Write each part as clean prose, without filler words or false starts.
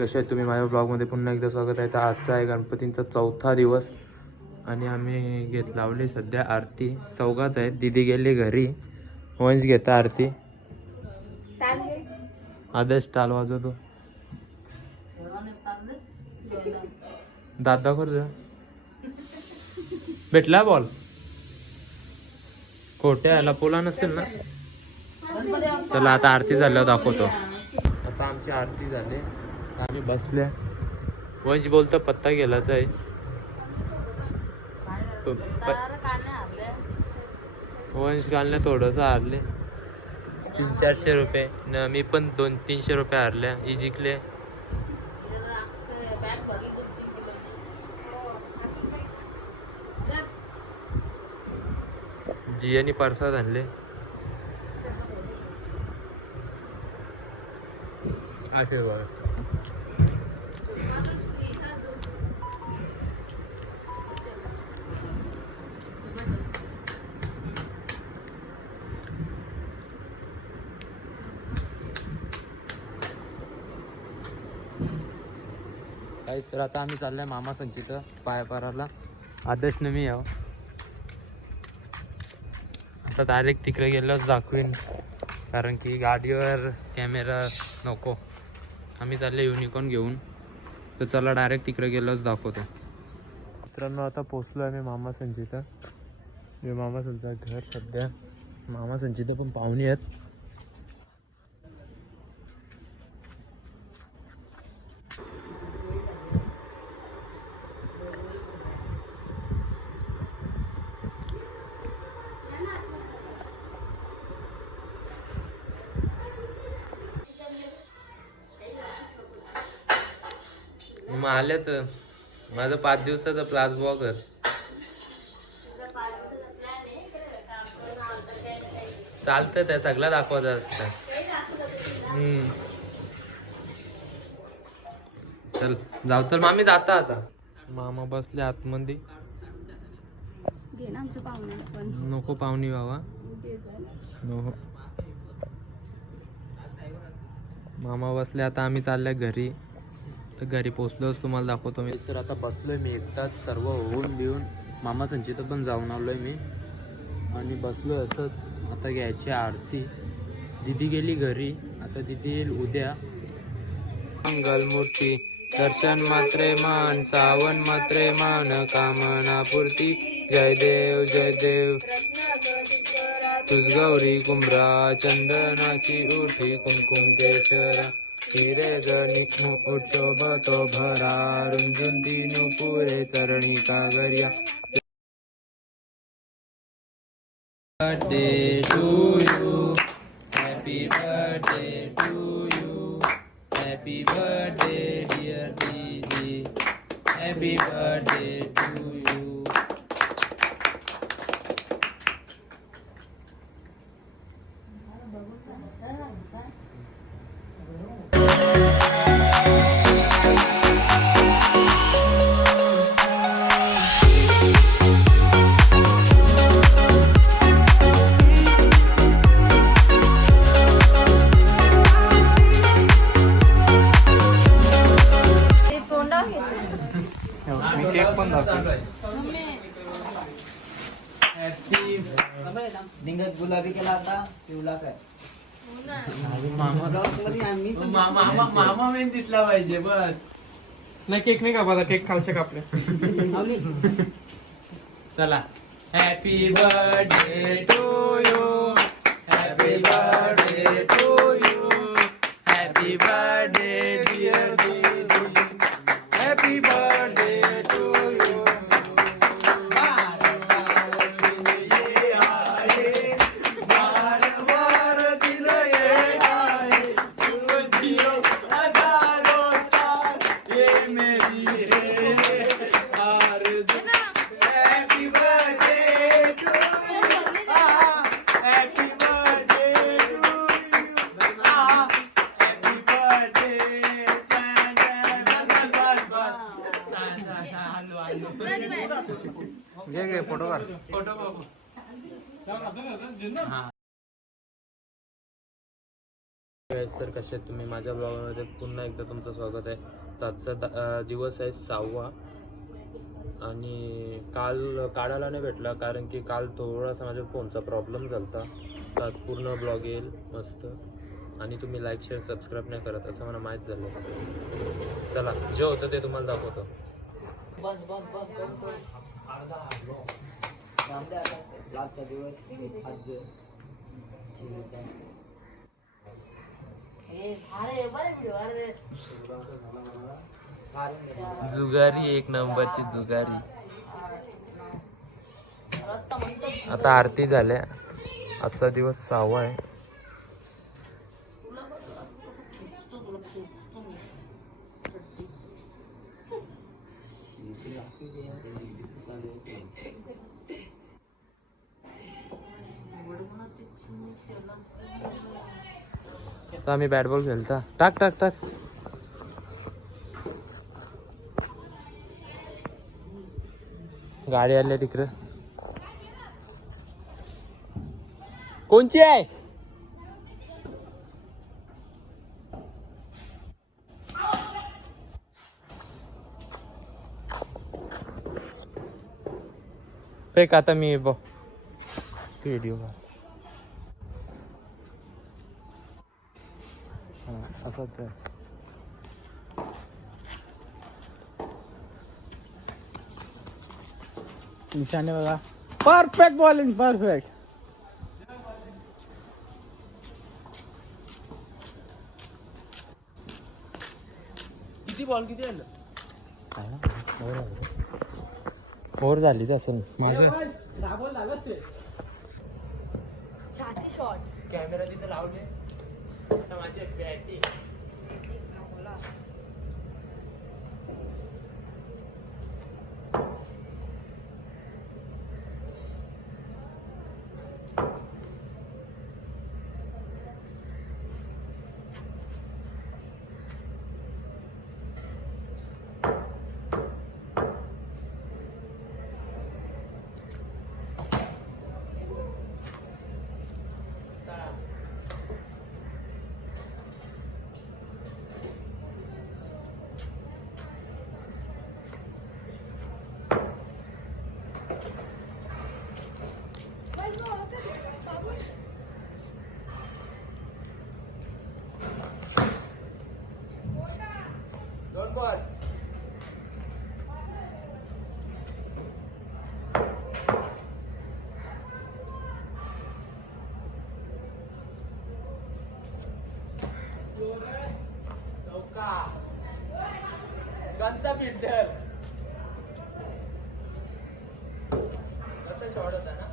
कसे आहेत तुम्ही? माझ्या ब्लॉगमध्ये पुन्हा एकदा स्वागत आहे. तर आजचा आहे गणपतींचा 4था दिवस आणि आम्ही लावली सध्या आरती. चौघात आहेत. दीदी गेली घरी, वंश घेता आरती. आदेश टाल वाजवतो. दादा कर भेटला बॉल खोटे याला पोला नसेल ना. चला आता आरती झाल्यावर दाखवतो. आता आमची आरती झाली, आम्ही बसले. वंश बोलतो पत्ता गेलाच आहे. वंश घालणे थोडंसं हारले, 300-400 रुपये न. मी पण 200-300 रुपये हारले. ही जिंकले. जियानी परसाद आणले. आशीर्वाद. काहीच तर आता आम्ही चाललोय मामा संचीचं पायापाराला. आदेशने मी यावं. आता डायरेक्ट तिकडे गेल्यावर दाखवीन, कारण की गाडीवर कॅमेरा नको. आम्ही चालले युनिकॉर्न घेऊन. तर चला डायरेक्ट तिकडे गेल्यावर दाखवतो. मित्रांनो आता पोचलो आहे मी मामा संचीचं. मी मामा संचं घर सध्या. मामा संचीचं पण पाहुणे आहेत. मग आले तर माझं 5 दिवसाचा प्लास ब्लॉगर. चालतं त्या सगळं दाखवायचं असतं. चल जाऊ. तर मामी जाता आता. मामा बसले आतमध्ये. नको पाहुणी बाबा नको. मामा बसले. आता आम्ही चाललोय घरी. तर घरी पोचलोच तुम्हाला दाखवतो मी. तर आता बसलोय मी एकटाच. सर्व होऊन देऊन मामा संचित पण जाऊन आलोय मी आणि बसलोय असंच. आता घ्यायची आरती. दीदी गेली घरी. आता दीदी येईल उद्या. मंगलमूर्ती दर्शन मात्रे मान, सावन मात्रे मान, कामना पूर्ती. जय देव जय देव. तुझ गौरी कुंभरा, चंदनाची उठी कुमकुम केशरा. हिरे गणी उच्छोभतो भरा, रुंजुंती नुपुरे तरणी कागरिया. Birthday to you, happy birthday to you, happy birthday dear दीदी, हॅपी बर्थडे टू यू. निघत गुलाबी केला आता पिवला काय. मामा मेन दिसला पाहिजे बस. नाही केक नाही कापायचा. केक खालच्या कापल्या. चला. Happy birthday to you, happy birthday to you, happy birthday dear दीदी, हॅपी बर्थडे टू यू. घे फोटो काढ. फोटो. सर कसे आहेत तुम्ही? माझ्या ब्लॉगमध्ये पुन्हा एकदा तुमचं स्वागत आहे. तर आजचा दिवस आहे 6वा आणि काल काढायला नाही भेटला कारण की काल थोडासा माझ्या फोनचा प्रॉब्लेम झाला होता. तर आज पूर्ण ब्लॉग येईल मस्त आणि तुम्ही लाईक शेअर सबस्क्राईब नाही करत असं मला माहीत झालं. चला जे होतं ते तुम्हाला दाखवतो. लास्टचा दिवस आज जुगारी एक नंबरची जुगारी. आता आरती झाल्या. आजचा दिवस 6वा आहे. तर आम्ही बॅट बॉल खेळता. टाक टाक टाक. गाडी आली तिकडे. कोणची आहे? फेक आता मी बघ व्हिडिओ असंच आहे. निशाने बघा. Perfect bowling perfect. किती बॉल किती आलं? फोर झाली असं माझं. छाती शॉट. कॅमेरा तिथे लावले. आता माझी बॅटिंग. गनचा फिल्टर कसा शॉट होता ना.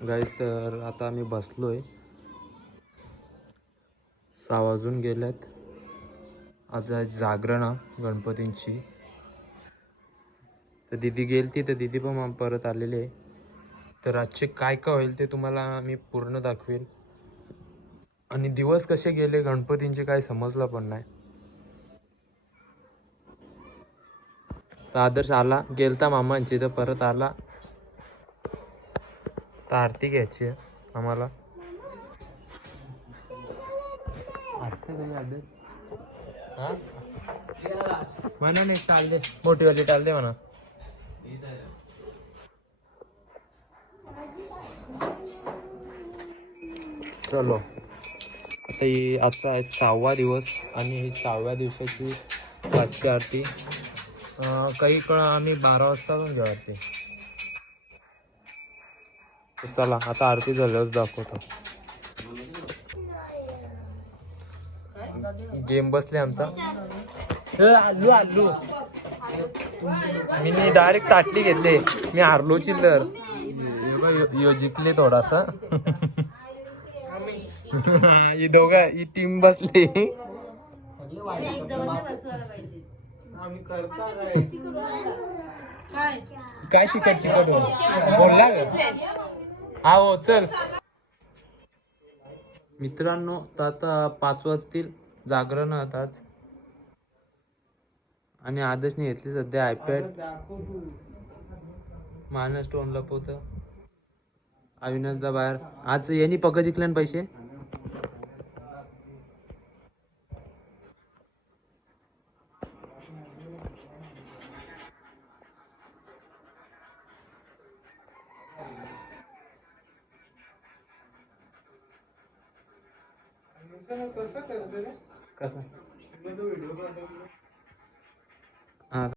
गाईस तर आता आम्ही बसलोय. 6 वाजून गेल्यात. आज जागरण गणपतींची. तर दिदी गेलती तर दिदी पण परत आलेली आहे. तर आजचे काय काय होईल ते तुम्हाला मी पूर्ण दाखवेल. आणि दिवस कसे गेले गणपतींचे काय समजलं पण नाही. तर आदर्श आला गेलता मामांची तर परत आला. तर आरती घ्यायची आहे आम्हाला. असते काही आदर्श हा म्हणा नाही टाल दे. मोठीवाली टाल दे म्हणा. चलो आता ही आजचा आहे 6वा दिवस आणि ही 6व्या दिवसाची रातची आरती. काही काळ आम्ही 12 वाजता पण घेऊ आरती. चला आता आरती झाल्यावर दाखवतो. गेम बसले आमचा. आलू आलू मी डायरेक्ट ताटली घेतले. मी हारलो चिल्लर. यो जिंकले थोडासा. ही दोघं ही टीम बसली. काय चिकट चिकट बोलला हा हो चल. मित्रांनो तर आता 5 वाजतील. जागरण होतात आणि आदर्शने घेतली सध्या आयपॅड. मानस टोन लपवत. अविनाशदा बाहेर. आज यांनी पग जिंकले पैसे. कसं